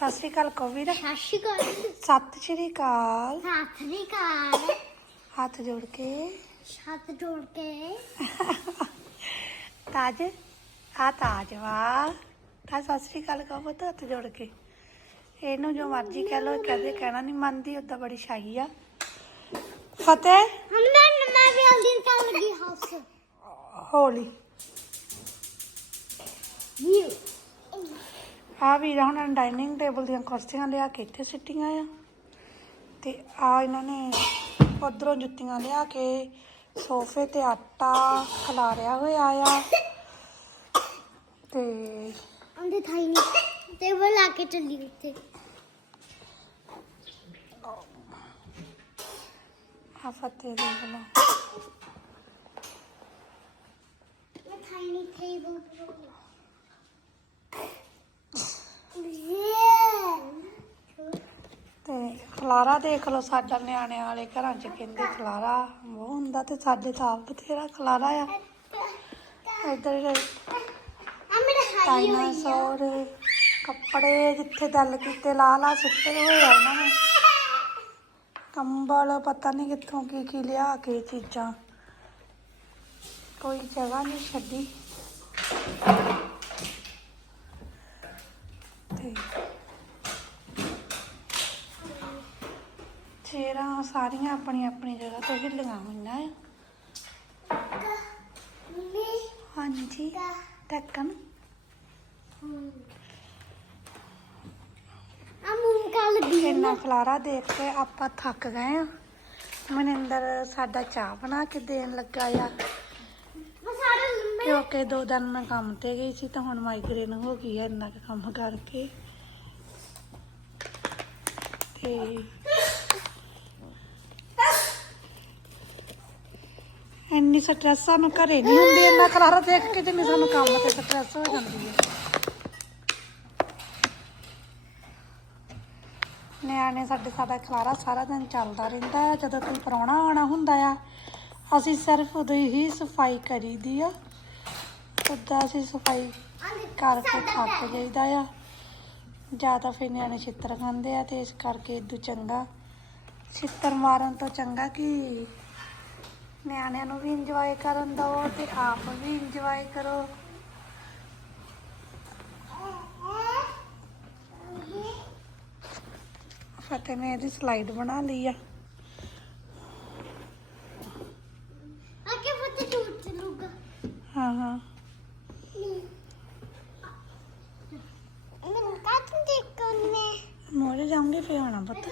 ਸਤਿ ਸ਼੍ਰੀ ਅਕਾਲ ਕਵੀਰ ਸਤਿ ਸ਼੍ਰੀ ਅਕਾਲ। ਸਤਿ ਸ਼੍ਰੀ ਅਕਾਲ। ਸਤਿ ਸ਼੍ਰੀ ਅਕਾਲ। ਹੱਥ ਜੋੜ ਕੇ। ਹੱਥ ਜੋੜ ਕੇ। ਤਾਜ ਆ ਤਾਜ ਵਾ। ਤਾਂ ਸਤਿ ਸ਼੍ਰੀ ਅਕਾਲ ਕਹੋ ਪੁੱਤ ਹੱਥ ਜੋੜ ਕੇ। ਇਹਨੂੰ ਜੋ ਮਰਜ਼ੀ ਕਹਿ ਲੋ ਕਦੇ ਕਹਿਣਾ ਨਹੀਂ ਮੰਨਦੀ ਉਦਾਂ ਬੜੀ ਸ਼ਾਹੀ ਆ। ਫਤਿਹ। ਹਮ ਮੈਂ ਵੀ ਹਲਦੀ ਨਿਕਾਲ ਲਗੀ ਹਾਊਸ ਹੋਲੀ। ਵੀ ਆ ਵੀ ਹੁਣ ਡਾਈਨਿੰਗ ਟੇਬਲ ਦੀਆਂ ਕੁਰਸੀਆਂ ਲਿਆ ਕੇ ਇੱਥੇ ਸਿੱਟੀਆਂ ਆ। ਤੇ ਆ ਇਹਨਾਂ ਨੇ ਉਧਰੋਂ ਜੁੱਤੀਆਂ ਲਿਆ ਕੇ ਸੋਫੇ ਤੇ ਆਟਾ ਖਿਲਾਰਿਆ ਹੋਇਆ ਆ। ਤੇ ਉਹਦੇ ਥਾਈ ਨਹੀਂ ਟੇਬਲ ਲਾ ਕੇ ਚੱਲੀ ਉੱਤੇ ਆ ਫਤਿਹ ਦੇ ਬਣਾ ਮੈਂ ਥਾਈ ਨਹੀਂ ਟੇਬਲ ਤੇ ਖਲਾਰਾ ਦੇਖ ਲਓ ਸਾਡਾ ਨਿਆਣਿਆਂ ਵਾਲੇ ਘਰਾਂ 'ਚ ਕਹਿੰਦੇ ਖਲਾਰਾ, ਉਹ ਹੁੰਦਾ ਤੇ ਸਾਡੇ ਤਾਂ ਆਪ ਬਥੇਰਾ ਖਲਾਰਾ ਆ। ਇੱਧਰ ਡਾਇਨਾਸੌਰ ਕੱਪੜੇ ਜਿੱਥੇ ਦਲ ਕੀਤੇ, ਲਾ ਲਾ ਸੁੱਟੇ ਹੋਏ ਆ ਇਹਨਾਂ ਨੇ। ਕੰਬਲ, ਪਤਾ ਨਹੀਂ ਕਿੱਥੋਂ ਕੀ ਕੀ ਲਿਆ ਕੇ ਚੀਜ਼ਾਂ। ਕੋਈ ਜਗ੍ਹਾ ਨਹੀਂ ਛੱਡੀ ਤੇ ਚੇਰਾਂ ਸਾਰੀਆਂ ਆਪਣੀ ਆਪਣੀ ਜਗ੍ਹਾ ਤੇ ਹਿੱਲੀਆਂ ਹੋਈਆਂ ਆ। ਹਾਂਜੀ। ਢੱਕਣ। ਆ ਮੂੰਹ ਕੱਲ ਦੀ ਇੰਨਾ ਖਲਾਰਾ ਦੇਖ ਕੇ ਆਪਾਂ ਥੱਕ ਗਏ ਆ। ਮਨਿੰਦਰ ਸਾਡਾ ਚਾਹ ਬਣਾ ਕੇ ਦੇਣ ਲੱਗਾ ਆ। ਮੈਂ ਕਿਉਂਕਿ ਦੋ ਦਿਨ ਮੈਂ ਕੰਮ ਤੇ ਗਈ ਸੀ ਤਾਂ ਹੁਣ ਮਾਈਗ੍ਰੇਨ ਹੋ ਗਈ ਹੈ ਇੰਨਾ ਕੁ ਕੰਮ ਕਰਕੇ। ਤੇ ਇੰਨੀ ਸਟ੍ਰੈਸ ਸਾਨੂੰ ਘਰੇ ਨਹੀਂ ਹੁੰਦੀ, ਇੰਨਾ ਖਲਾਰਾ ਦੇਖ ਕੇ ਜਿੰਨੀ ਸਾਨੂੰ ਕੰਮ ਤੇ ਸਟ੍ਰੈਸ ਹੋ ਜਾਂਦੀ ਹੈ ਨਿਆਣੇ ਸਾਡੇ ਸਾਡਾ ਖਲਾਰਾ ਸਾਰਾ ਦਿਨ ਚੱਲਦਾ ਰਹਿੰਦਾ ਹੈ ਜਦੋਂ ਕੋਈ ਪ੍ਰਾਹੁਣਾ ਆਉਣਾ ਹੁੰਦਾ ਆ, ਅਸੀਂ ਸਿਰਫ ਉਦੋਂ ਹੀ ਸਫ਼ਾਈ ਕਰੀਦੀ ਆ। ਉਦਾਂ ਅਸੀਂ ਸਫ਼ਾਈ ਕਰਕੇ ਥੱਕ ਜਾਈਦਾ ਆ। ਜ਼ਿਆਦਾ ਫਿਰ ਨਿਆਣੇ ਛਿੱਤਰ ਖਾਂਦੇ ਆ ਤੇ ਇਸ ਕਰਕੇ ਇਦੂ ਚੰਗਾ। ਛਿੱਤਰ ਮਾਰਨ ਤੋਂ ਚੰਗਾ ਕਿ ਨਿਆਣਿਆਂ ਨੂੰ ਵੀ ਇੰਜੋਏ ਕਰਨ ਦਿਓ ਤੇ ਆਪ ਵੀ ਇੰਜੋਏ ਕਰੋ। ਫਤਿਹ ਨੇ ਇਹਦੀ ਸਲਾਈਡ ਬਣਾ ਲਈ ਆ। ਆ ਕੇ ਫਤੇ ਟੂਟ ਚਲੂਗਾ। ਹਾਂ ਹਾਂ। ਮੈਂ ਕਾਟ ਦੇਖਣੇ ਮੋਰੇ ਜਾਉਂਗੇ ਫਿਰ ਆਉਣਾ ਪੁੱਤ